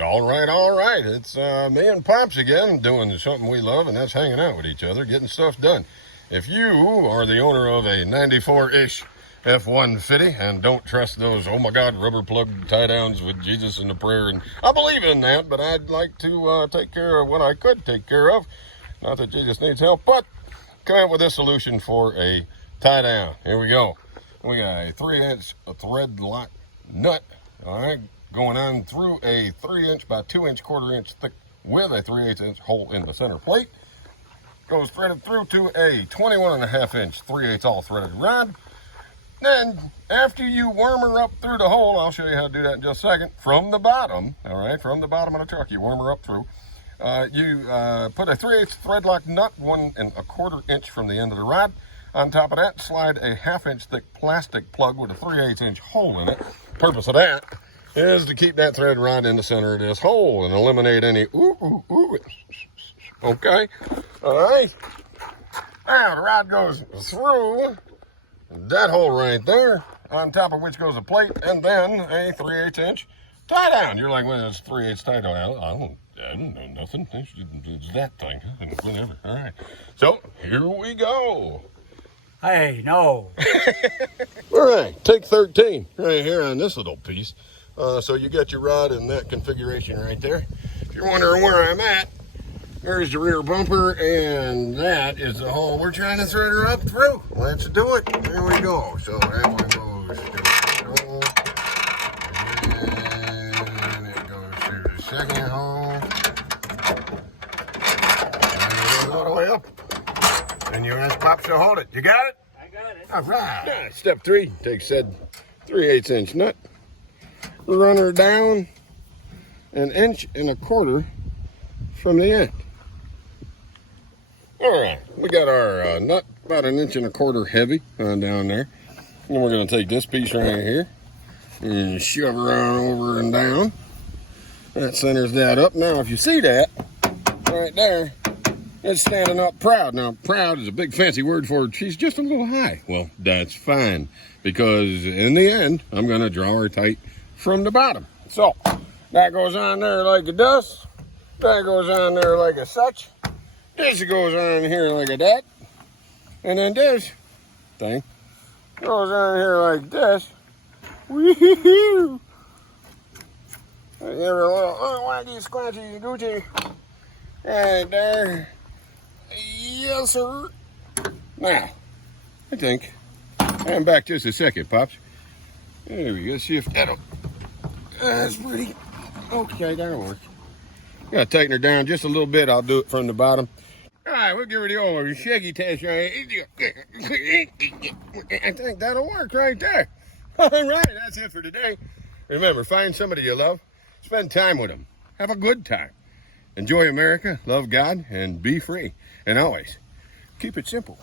All right. It's me and Pops again doing something we love, and that's hanging out with each other, getting stuff done. If you are the owner of a 94-ish F150 and don't trust those, oh my God, rubber plug tie-downs with Jesus and the prayer, and I believe in that, but I'd like to take care of what I could take care of. Not that Jesus needs help, but come up with a solution for a tie-down. Here we go. We got a 3-inch thread lock nut, all right, going on through a 3-inch by 2-inch quarter-inch thick with a 3/8-inch hole in the center plate. Goes threaded through to a 21.5-inch 3/8 all threaded rod. Then, after you worm her up through the hole, I'll show you how to do that in just a second, from the bottom, all right, from the bottom of the truck, you worm her up through. You put a 3/8 thread lock nut 1 1/4 inch from the end of the rod. On top of that, slide a 1/2-inch thick plastic plug with a 3/8-inch hole in it. Purpose of that is to keep that thread rod in the center of this hole and eliminate any ooh. Okay, all right. Now the rod goes through that hole right there, on top of which goes a plate and then a 3/8-inch tie down. You're like, well, it's 3/8 tie down. I don't know nothing. It's that thing. Whatever. All right. So here we go. Hey, no. All right, take 13 right here on this little piece. So you got your rod in that configuration right there. If you're wondering where I'm at, there's the rear bumper, and that is the hole we're trying to thread her up through. Let's do it. There we go. So that one goes through the hole, and it goes through the second hole, and it goes all the way up. And you ask Pops to hold it. You got it? I got it. All right. Step 3, take said 3/8-inch nut, run her down 1 1/4 inch from the end. All right, we got our nut about 1 1/4 inch heavy down there. And we're going to take this piece right here and shove her on over and down. That centers that up. Now, if you see that right there, it's standing up proud. Now, proud is a big fancy word for she's just a little high. Well, that's fine, because in the end, I'm going to draw her tight from the bottom. So, that goes on there like it does. That goes on there like a such. This goes on here like a that. And then this thing goes on here like this. Woo-hoo-hoo! Give her a little waggy, squatchy, Gucci. Right there. Yes, sir. Now, I think I'm back just a second, Pops. There we go. See if that'll. That's pretty. Okay, that'll work. Gotta tighten her down just a little bit. I'll do it from the bottom. All right, we'll give her the old shaky test right. I think that'll work right there. All right, that's it for today. Remember, find somebody you love. Spend time with them. Have a good time. Enjoy America, love God, and be free. And always, keep it simple.